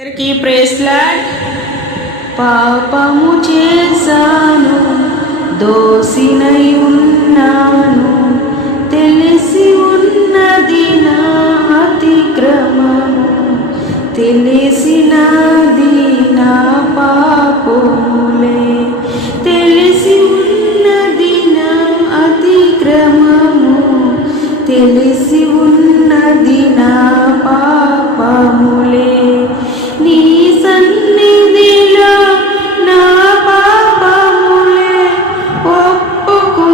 అందరికీ praise lord. పాపము చేశాను, దోషినై ఉన్నాను, తెలిసి ఉన్నది నా అతిక్రమము, తెలిసినది నా పాపములే, తెలిసి ఉన్నది నా అతిక్రమము, తెలిసి ఉన్నది నా పాపములే. నీ సన్నిధిలో నా పాపములే ఒప్పుకుందునయ్యా,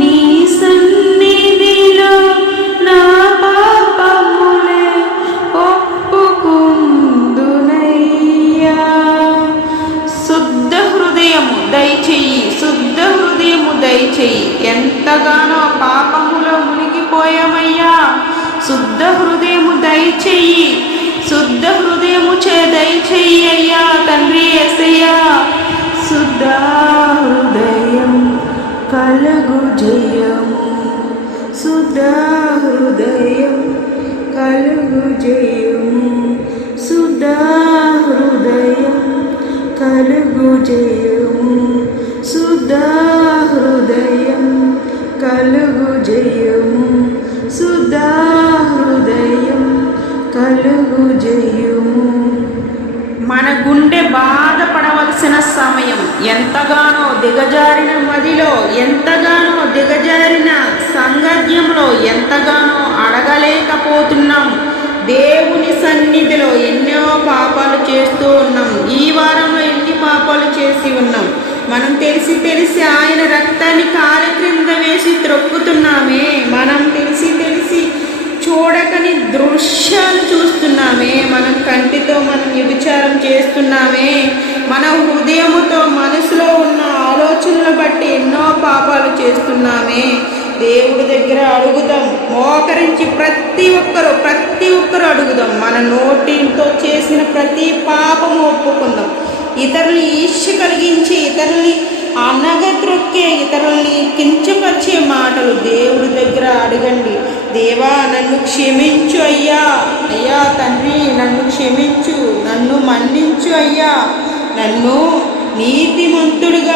నీ సన్నిధిలో నా పాపములే ఒప్పుకుందునయ్యా. శుద్ధ హృదయము దయచేయి, శుద్ధ హృదయము దయచేయి. ఎంతగానో పాపములో మునిగిపోయామయ్యా, శుద్ధ హృదయము దయచేయి, శుద్ధ హృదయము దయచేయి అయ్యా తండ్రి యేసయ్యా. శుద్ధ హృదయం కలుగు జయము, శుద్ధ హృదయం కలుగు జయము, శుద్ధ హృదయం కలుగు జయము, శుద్ధ హృదయం కలుగు జయము, శుద్ధ హృదయం కలుగు జయము. మన గుండె బాధపడవలసిన సమయం, ఎంతగానో దిగజారిన మదిలో, ఎంతగానో దిగజారిన సాంగత్యంలో ఎంతగానో అడగలేకపోతున్నాం. దేవుని సన్నిధిలో ఎన్నో పాపాలు చేస్తూ ఉన్నాం. ఈ వారంలో ఎన్ని పాపాలు చేసి ఉన్నాం. మనం తెలిసి తెలిసి ఆయన రక్తాన్ని కాలి క్రింద వేసి త్రొక్కుతున్నామే. మనం తెలిసి తెలిసి చూడకని దృశ్యాలు చూస్తున్నామే. మనం కంటితో మనం వ్యభిచారం చేస్తున్నామే. మన హృదయముతో మనసులో ఉన్న ఆలోచనలు బట్టి ఎన్నో పాపాలు చేస్తున్నామే. దేవుడి దగ్గర అడుగుదాం, మోకరించి ప్రతి ఒక్కరు అడుగుదాం. మన నోటితో చేసిన ప్రతి పాపము ఒప్పుకుందాం. ఇతరులు ఈర్ష్య కలిగించి, ఇతరుల్ని అనగద్రొక్కే, ఇతరుల్ని కించపరిచే మాటలు దేవుడి దగ్గర అడగండి. దేవా నన్ను క్షమించు అయ్యా, అయ్యా తండ్రి నన్ను క్షమించు, నన్ను మన్నించు అయ్యా, నన్ను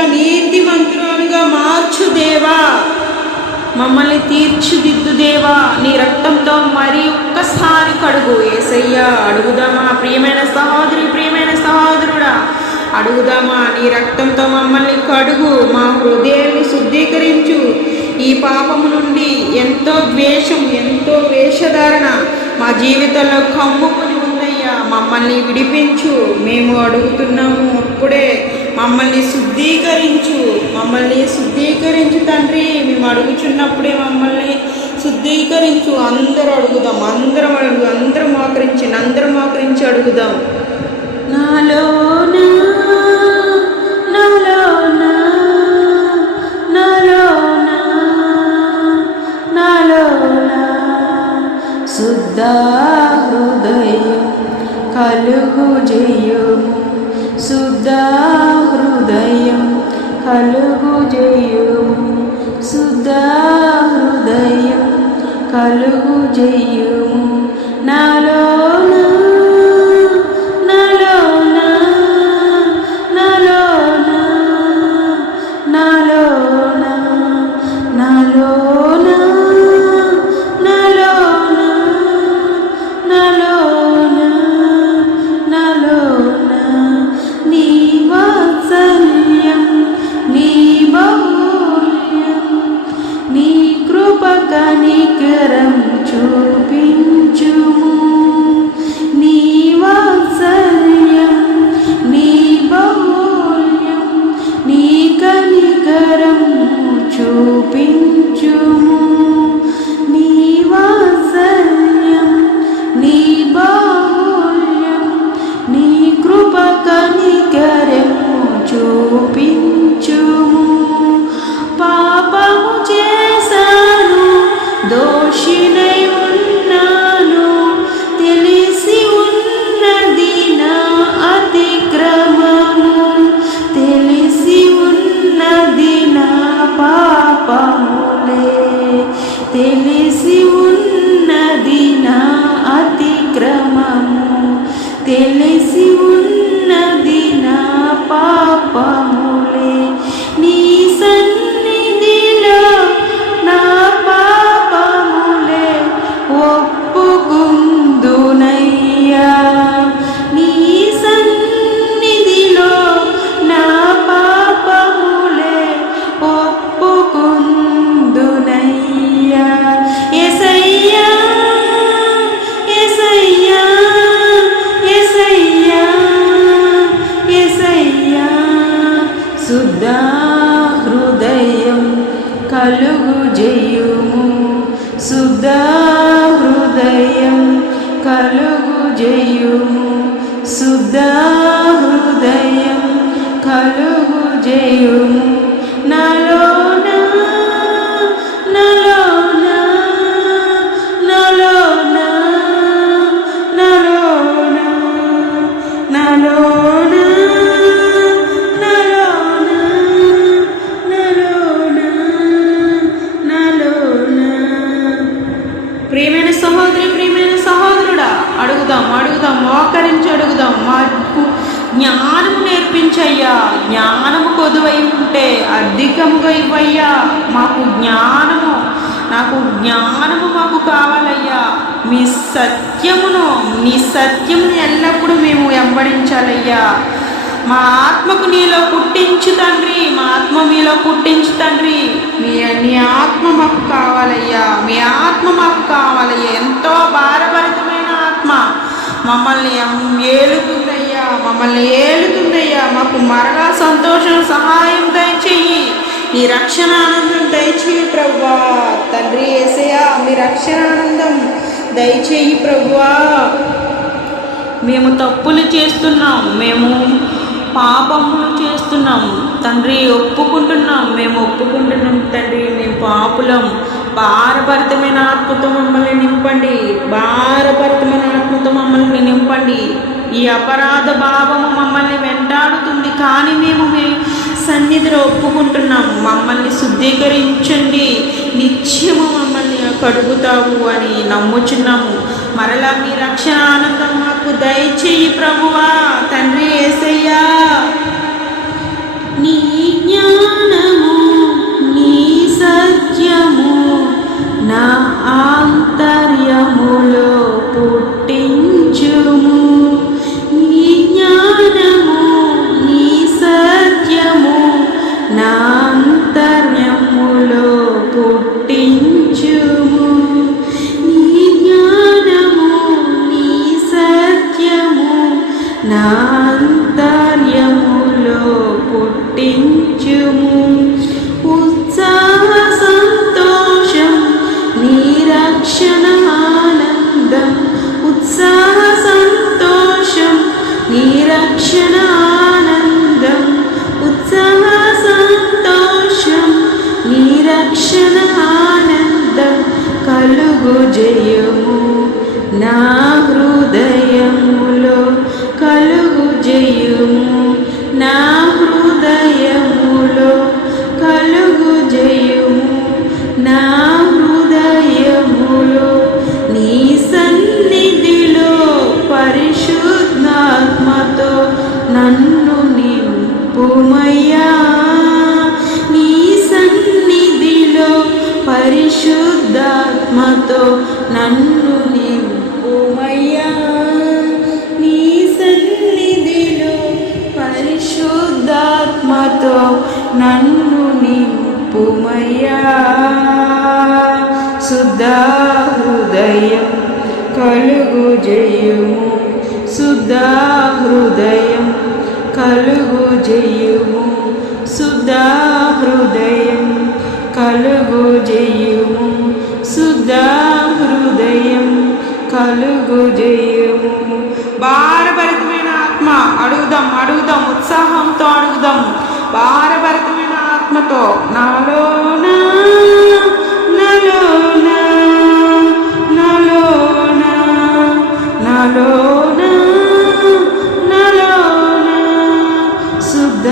నీతిమంతురాలుగా మార్చు దేవా, మమ్మల్ని తీర్చిదిద్దు దేవా, నీ రక్తంతో మరి ఒక్కసారి కడుగు యేసయ్యా. అడుగుదామా ప్రియమైన సహోదరి, ప్రియమైన సహోదరుడా, అడుగుదామా? నీ రక్తంతో మమ్మల్ని కడుగు, మా హృదయాన్ని శుద్ధీకరించు. ఈ పాపము నుండి ఎంతో ద్వేషం, ఎంతో వేషధారణ మా జీవితంలో కమ్ముకొని ఉందయ్యా, మమ్మల్ని విడిపించు. మేము అడుగుతున్నాము, అప్పుడే మమ్మల్ని శుద్ధీకరించు, మమ్మల్ని శుద్ధీకరించు తండ్రి. మేము అడుగుచున్నప్పుడే మమ్మల్ని శుద్ధీకరించు. అందరూ అడుగుదాం, అందరం మోకరించి అడుగుదాం. నాలోనా నాలోనా నాలోనా నాలోనా శుద్ధ హృదయం కలుగు జయము, శుద్ధ హృదయం కలుగు జయము, శుద్ధ హృదయం కలుగు జయము. నాలోనా నాలోనా నాలోనా నాలోనా నాలోనా నాలోనా నాలోనా నాలోనా నీ వాత్సల్యం, నీ బహుల్యం, నీ కృప కనికరం చూపించుము. తెలిసి ఉన్నది నా పాపములే, నీ సన్నిధిలో నా పాపములే ఒప్పుకుందునయ్యా. నీ సన్నిధిలో నా పాపములే ఒప్పుకుందునయ్యా. యేసయ్యా యేసయ్యా యేసయ్యా యేసయ్యా, శుద్ధ హృదయం కలుగు జేయుము, శుద్ధ హృదయం కలుగు జేయుము, శుద్ధ హృదయం కలుగు జేయుము. నాలోన నాలోన నాలోన నాలోన నాలోన నాలోన నాలోన నాలోన. ప్రియమైన సహోదరి, ప్రియమైన సహోదరుడా, అడుగుదాం మోకరించి అడుగుదాం. మాకు జ్ఞానము నేర్పించయ్యా, జ్ఞానము కొదువై ఉంటే అధికముగా ఇవ్వయ్యా. మాకు జ్ఞానము మాకు కావాలయ్యా. నీ సత్యముని ఎల్లప్పుడూ మేము వెంబడించాలయ్యా. మా ఆత్మకు నీలో పుట్టించు తండ్రి, మా ఆత్మ మీలో పుట్టించు తండ్రి. నీ ఆత్మ మాకు కావాలయ్యా, మీ ఆత్మ మాకు కావాలయ్యా. ఎంతో భారభరితమైన ఆత్మ మమ్మల్ని ఏలుతుందయ్యా. మాకు మరలా సంతోషం, సహాయం దయచేయి. నీ రక్షణ ఆనందం దయచేయి ప్రభువా. తండ్రి యేసయ్యా, మీ రక్షణ ఆనందం దయచేయి ప్రభువా. మేము తప్పులు చేస్తున్నాం, మేము పాపములు చేస్తున్నాం తండ్రి, మేము ఒప్పుకుంటున్నాం తండ్రి. మేము పాపులం. భారభరితమైన ఆత్మతో మమ్మల్ని నింపండి, ఈ అపరాధ భావము మమ్మల్ని వెంటాడుతుంది, కానీ మేము మీ సన్నిధిలో ఒప్పుకుంటున్నాం. మమ్మల్ని శుద్ధీకరించండి, నిత్యము మమ్మల్ని కడుగుతావు అని నమ్ముచున్నాము. మరలా మీ రక్షణ ఆనందం మాకు దయచేయి ప్రభువా. తండ్రి యేసయ్యా, నీ జ్ఞానము నీ సత్యము నా ఆంతర్యములో పుట్టించుము. నీ జ్ఞానము నీ సత్యము నా ఆంతర్యములో పుట్టించుము. నీ జ్ఞానము నీ సత్యము నా ఆంతర్యములో పుట్టించుము. ఉత్సాహ సంతోషం నీ రక్షణ ఆనందం, ఉత్సాహ సంతోషం నీ రక్షణ ఆనందం, ఉత్సాహ సంతోషం నీ రక్షణ ఆనందం కలుగు జయము నా హృదయములో, కలుగు జయము నా హృదయములో, కలుగు జయము నా హృదయములో. నీ సన్నిధిలో పరిశుద్ధాత్మతో నన్ను నింపుమయ్యా. నీ సన్నిధిలో పరిశుద్ధాత్మతో నన్ను నింపుమయ్యా. నీ సన్నిధిలో పరిశుద్ధాత్మతో నన్ను నింపుమయ్యా. శుద్ధ హృదయం కలుగు జయము, శుద్ధ హృదయం కలుగు జయము, శుద్ధ హృదయం కలుగు జయము, శుద్ధ హృదయం కలుగు జయము. భారభరితమైన ఆత్మ అడుగుదాం, ఉత్సాహంతో అడుగుదాం. భారభరితమైన ఆత్మతో నాలోన నాలోన నాలోన నాలోన నాలోన శుద్ధ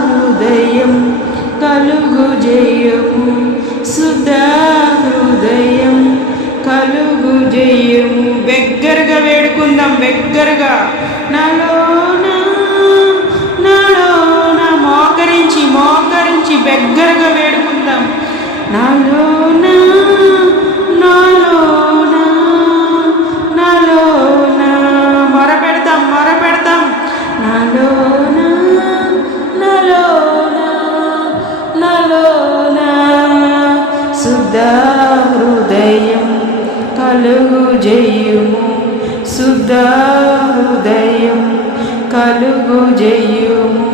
హృదయం కలుగు జయము, శుద్ధ హృదయం కలుగు జయము. దగ్గరగా వేడుకుందాం, దగ్గరగా నాలోన నాలోన మోకరించి మోకరించి దగ్గరగా వేడుకుందాం. నాలోన నాలోన నాలోన మొరపెడతాం మొరపెడతాం. నాలోన నాలోన నాలోన శుద్ధ హృదయం కలుగు జయుము, శుద్ధ హృదయం కలుగు జయుము.